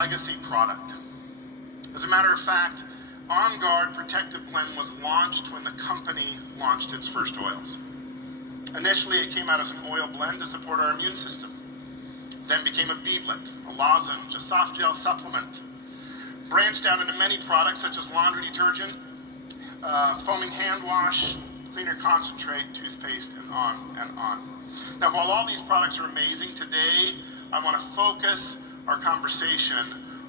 legacy product. As a matter of fact, OnGuard Protective Blend was launched when the company launched its first oils. Initially, it came out as an oil blend to support our immune system. Then became a beadlet, a lozenge, a soft gel supplement. Branched out into many products such as laundry detergent, foaming hand wash, cleaner concentrate, toothpaste, and on and on. Now, while all these products are amazing, today I want to focus our conversation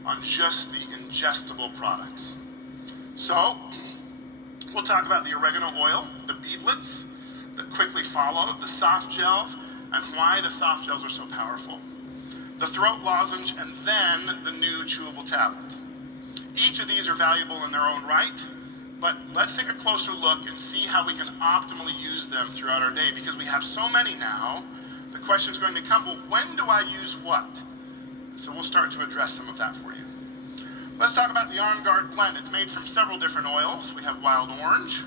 on just the ingestible products. So, we'll talk about the oregano oil, the beadlets that quickly followed, the soft gels, and why the soft gels are so powerful, the throat lozenge, and then the new chewable tablet. Each of these are valuable in their own right, but let's take a closer look and see how we can optimally use them throughout our day, because we have so many now. The question is going to come, well, when do I use what? So we'll start to address some of that for you. Let's talk about the OnGuard blend. It's made from several different oils. We have wild orange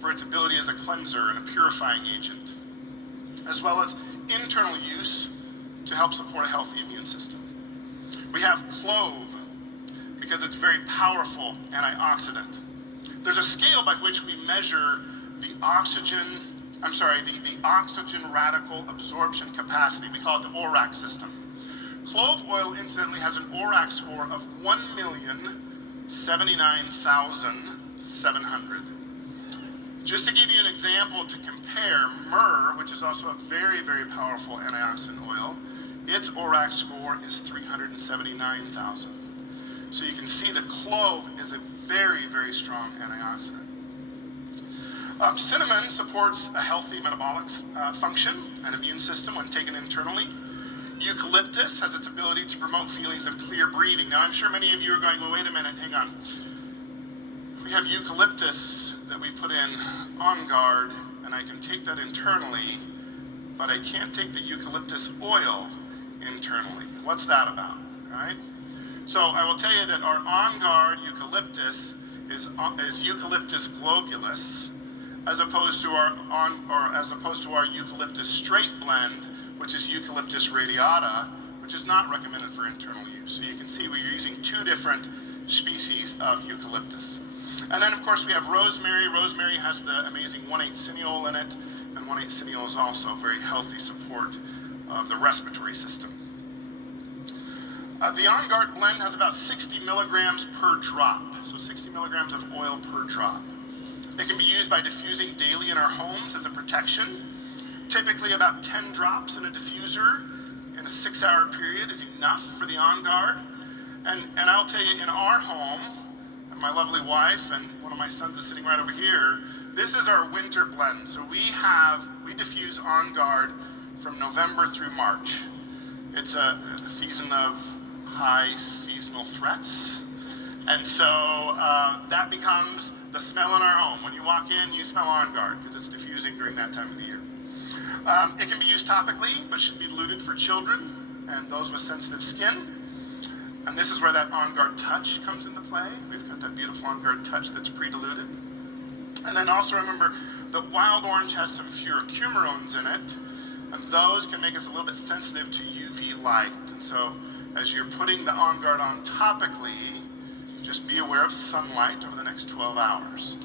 for its ability as a cleanser and a purifying agent, as well as internal use to help support a healthy immune system. We have clove because it's very powerful antioxidant. There's a scale by which we measure the oxygen radical absorption capacity. We call it the ORAC system. Clove oil, incidentally, has an ORAC score of 1,079,700. Just to give you an example to compare, myrrh, which is also a very, very powerful antioxidant oil, its ORAC score is 379,000. So you can see the clove is a very, very strong antioxidant. Cinnamon supports a healthy metabolic function and immune system when taken internally. Eucalyptus has its ability to promote feelings of clear breathing. Now, I'm sure many of you are going, well, wait a minute, hang on. We have eucalyptus that we put in OnGuard, and I can take that internally, but I can't take the eucalyptus oil internally. What's that about, all right? So I will tell you that our OnGuard eucalyptus is Eucalyptus globulus, as opposed to our eucalyptus straight blend, which is Eucalyptus radiata, which is not recommended for internal use. So you can see we're using two different species of eucalyptus. And then, of course, we have rosemary. Rosemary has the amazing 1,8-cineol in it, and 1,8-cineol is also a very healthy support of the respiratory system. The OnGuard blend has about 60 milligrams per drop, so 60 milligrams of oil per drop. It can be used by diffusing daily in our homes as a protection. Typically about 10 drops in a diffuser in a 6-hour period is enough for the OnGuard. And I'll tell you, in our home, and my lovely wife and one of my sons is sitting right over here, this is our winter blend. So we diffuse OnGuard from November through March. It's a season of high seasonal threats. And so that becomes the smell in our home. When you walk in, you smell OnGuard because it's diffusing during that time of the year. It can be used topically, but should be diluted for children and those with sensitive skin. And this is where that OnGuard touch comes into play. We've got that beautiful OnGuard touch that's pre-diluted. And then also remember that wild orange has some furocumarones in it, and those can make us a little bit sensitive to UV light. And so as you're putting the OnGuard on topically, just be aware of sunlight over the next 12 hours.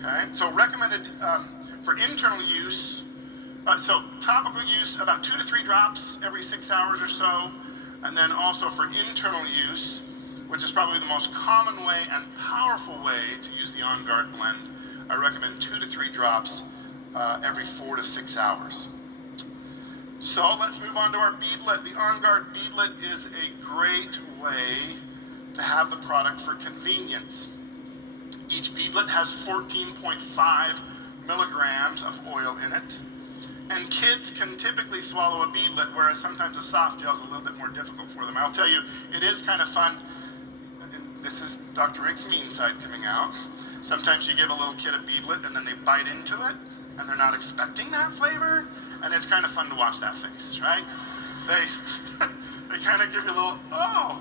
Okay? So recommended for internal use, so topical use, about 2 to 3 drops every 6 hours or so. And then also for internal use, which is probably the most common way and powerful way to use the OnGuard blend, I recommend 2 to 3 drops every 4 to 6 hours. So let's move on to our beadlet. The OnGuard beadlet is a great way to have the product for convenience. Each beadlet has 14.5 milligrams of oil in it. And kids can typically swallow a beadlet, whereas sometimes a soft gel is a little bit more difficult for them. I'll tell you, it is kind of fun. And this is Dr. Rick's mean side coming out. Sometimes you give a little kid a beadlet and then they bite into it and they're not expecting that flavor. And it's kind of fun to watch that face, right? They kind of give you a little, oh.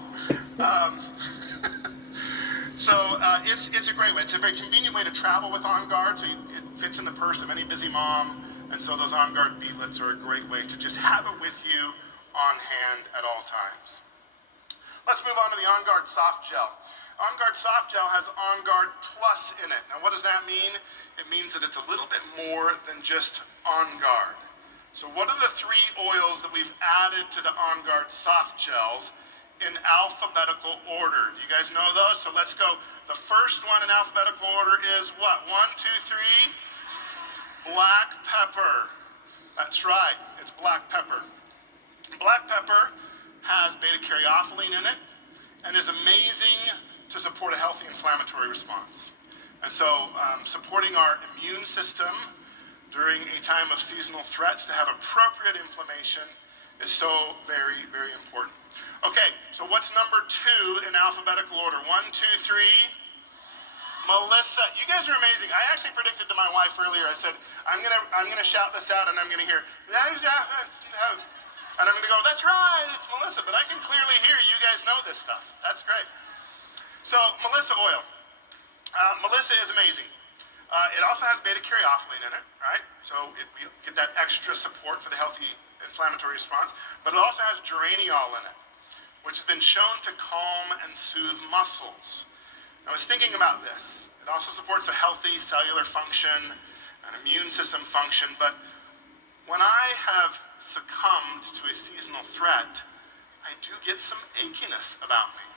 So it's a great way. It's a very convenient way to travel with OnGuard. So it fits in the purse of any busy mom. And so those OnGuard beadlets are a great way to just have it with you on hand at all times. Let's move on to the Onguard Soft Gel. Onguard Soft Gel has Onguard Plus in it. Now what does that mean? It means that it's a little bit more than just Onguard. So what are the 3 oils that we've added to the Onguard Soft Gels in alphabetical order? Do you guys know those? So let's go. The first one in alphabetical order is what? 1, 2, 3? Black pepper. That's right, it's black pepper. Black pepper has beta-caryophyllene in it and is amazing to support a healthy inflammatory response. And so supporting our immune system during a time of seasonal threats to have appropriate inflammation is so very, very important. Okay, so what's number 2 in alphabetical order? 1, 2, 3. Melissa, you guys are amazing. I actually predicted to my wife earlier, I said, I'm gonna shout this out and I'm gonna hear, and I'm gonna go, that's right, it's Melissa, but I can clearly hear you guys know this stuff. That's great. So, Melissa oil. Melissa is amazing. It also has beta-caryophyllene in it, right? So we get that extra support for the healthy inflammatory response, but it also has geraniol in it, which has been shown to calm and soothe muscles. I was thinking about this. It also supports a healthy cellular function, an immune system function, but when I have succumbed to a seasonal threat, I do get some achiness about me.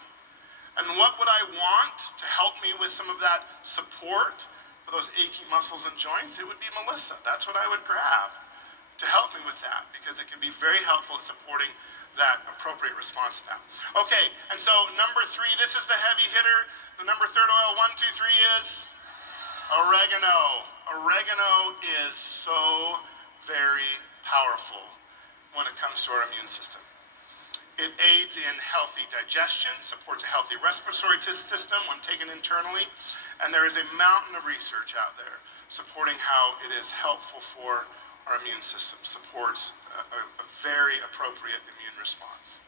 And what would I want to help me with some of that support for those achy muscles and joints? It would be Melissa. That's what I would grab to help me with that, because it can be very helpful at supporting that appropriate response to that. Okay, and so number 3, this is the heavy hitter. The number 3rd oil, 1, 2, 3 is oregano. Oregano is so very powerful when it comes to our immune system. It aids in healthy digestion, supports a healthy respiratory system when taken internally, and there is a mountain of research out there supporting how it is helpful for our immune system, supports a very appropriate immune response.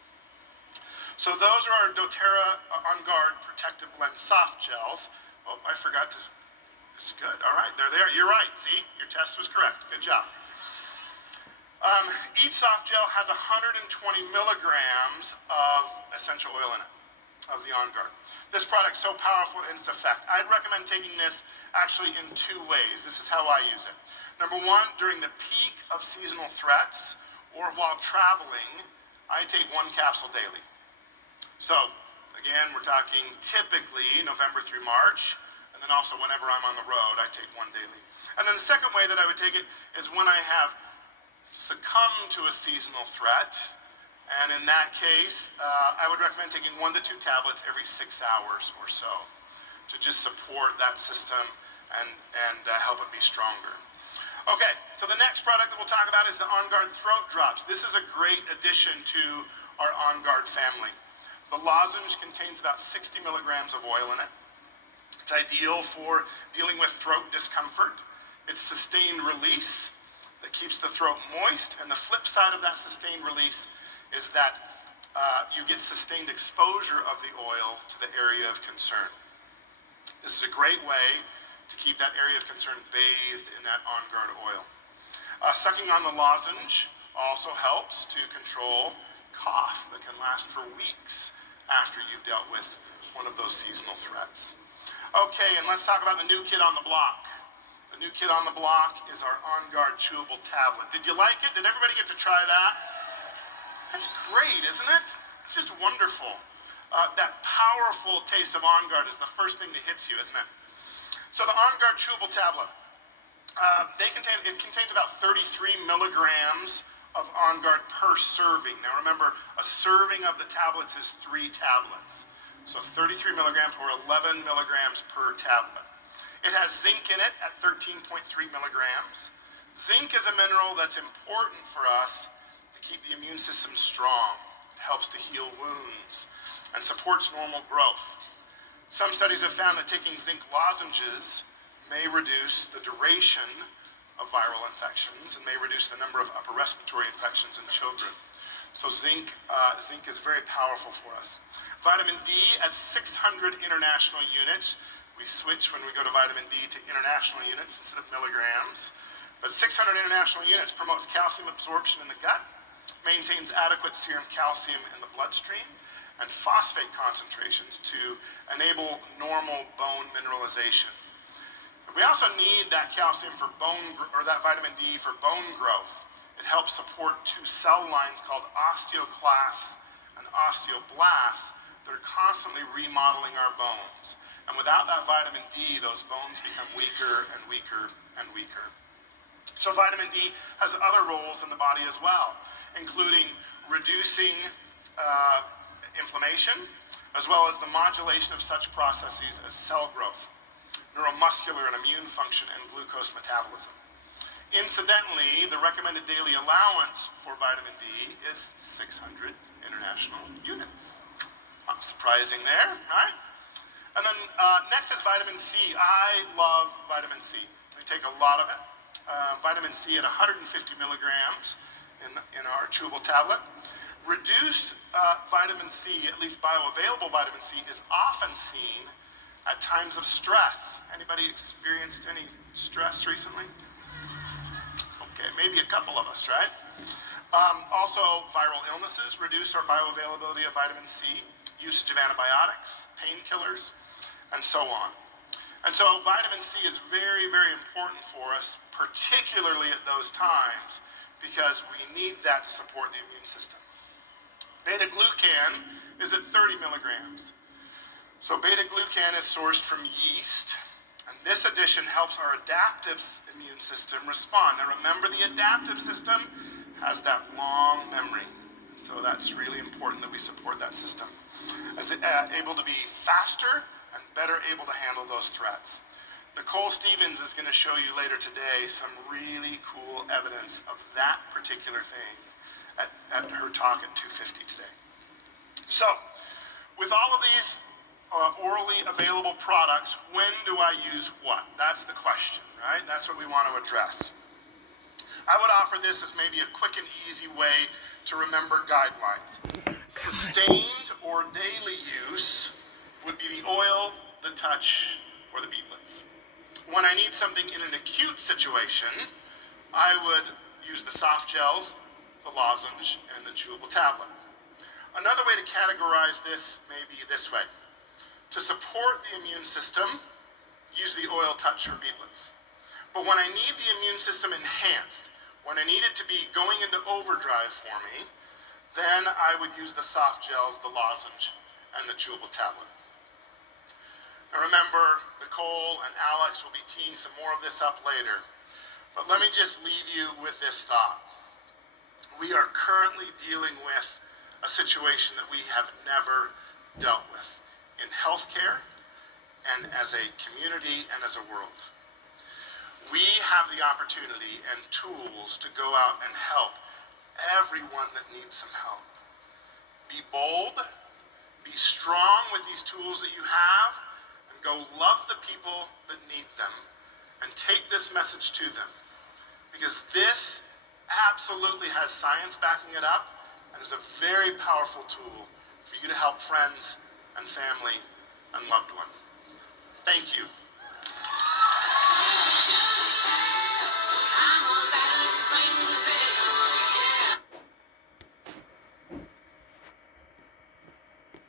So those are our dōTERRA Onguard Protective Blend Soft Gels. Oh, I forgot to, it's good, all right, they're there, you're right, see, your test was correct, good job. Each soft gel has 120 milligrams of essential oil in it, of the Onguard. This product's so powerful in its effect. I'd recommend taking this actually in 2 ways. This is how I use it. Number 1, during the peak of seasonal threats or while traveling, I take 1 capsule daily. So, again, we're talking typically November through March, and then also whenever I'm on the road, I take 1 daily. And then the second way that I would take it is when I have succumbed to a seasonal threat, and in that case, I would recommend taking 1 to 2 tablets every 6 hours or so to just support that system and help it be stronger. Okay, so the next product that we'll talk about is the Onguard Throat Drops. This is a great addition to our Onguard family. The lozenge contains about 60 milligrams of oil in it. It's ideal for dealing with throat discomfort. It's sustained release that keeps the throat moist, and the flip side of that sustained release is that you get sustained exposure of the oil to the area of concern. This is a great way to keep that area of concern bathed in that Onguard oil. Sucking on the lozenge also helps to control cough that can last for weeks after you've dealt with one of those seasonal threats. Okay, and let's talk about the new kid on the block. The new kid on the block is our Onguard chewable tablet. Did you like it? Did everybody get to try that? That's great, isn't it? It's just wonderful. That powerful taste of Onguard is the first thing that hits you, isn't it? So the Onguard chewable tablet, it contains about 33 milligrams of Onguard per serving. Now remember, a serving of the tablets is 3 tablets. So 33 milligrams or 11 milligrams per tablet. It has zinc in it at 13.3 milligrams. Zinc is a mineral that's important for us to keep the immune system strong. It helps to heal wounds and supports normal growth. Some studies have found that taking zinc lozenges may reduce the duration of viral infections and may reduce the number of upper respiratory infections in children. So zinc is very powerful for us. Vitamin D at 600 international units. We switch when we go to vitamin D to international units instead of milligrams. But 600 international units promotes calcium absorption in the gut, maintains adequate serum calcium in the bloodstream, and phosphate concentrations to enable normal bone mineralization. We also need that calcium for that vitamin D for bone growth. It helps support two cell lines called osteoclasts and osteoblasts that are constantly remodeling our bones. And without that vitamin D, those bones become weaker and weaker and weaker. So vitamin D has other roles in the body as well, including reducing inflammation, as well as the modulation of such processes as cell growth, neuromuscular and immune function, and glucose metabolism. Incidentally, the recommended daily allowance for vitamin D is 600 international units. Not surprising there, right? And then next is vitamin C. I love vitamin C. I take a lot of it. Vitamin C at 150 milligrams in our chewable tablet. Reduced vitamin C, at least bioavailable vitamin C, is often seen at times of stress. Anybody experienced any stress recently? Okay, maybe a couple of us, right? Also, viral illnesses reduce our bioavailability of vitamin C, usage of antibiotics, painkillers, and so on. And so vitamin C is very, very important for us, particularly at those times, because we need that to support the immune system. Beta-glucan is at 30 milligrams. So beta-glucan is sourced from yeast, and this addition helps our adaptive immune system respond. Now remember, the adaptive system has that long memory, so that's really important that we support that system. As able to be faster and better able to handle those threats. Nicole Stevens is going to show you later today some really cool evidence of that particular thing at her talk at 2:50 today. So, with all of these orally available products, when do I use what? That's the question, right? That's what we want to address. I would offer this as maybe a quick and easy way to remember guidelines. Sustained or daily use would be the oil, the touch, or the beadlets. When I need something in an acute situation, I would use the soft gels, the lozenge, and the chewable tablet. Another way to categorize this may be this way. To support the immune system, use the oil, touch, or beadlets. But when I need the immune system enhanced, when I need it to be going into overdrive for me, then I would use the soft gels, the lozenge, and the chewable tablet. Now remember, Nicole and Alex will be teeing some more of this up later. But let me just leave you with this thought. We are currently dealing with a situation that we have never dealt with in healthcare and as a community and as a world. We have the opportunity and tools to go out and help everyone that needs some help. Be bold, be strong with these tools that you have, and go love the people that need them, and take this message to them. Because this absolutely has science backing it up, and is a very powerful tool for you to help friends and family and loved ones. Thank you.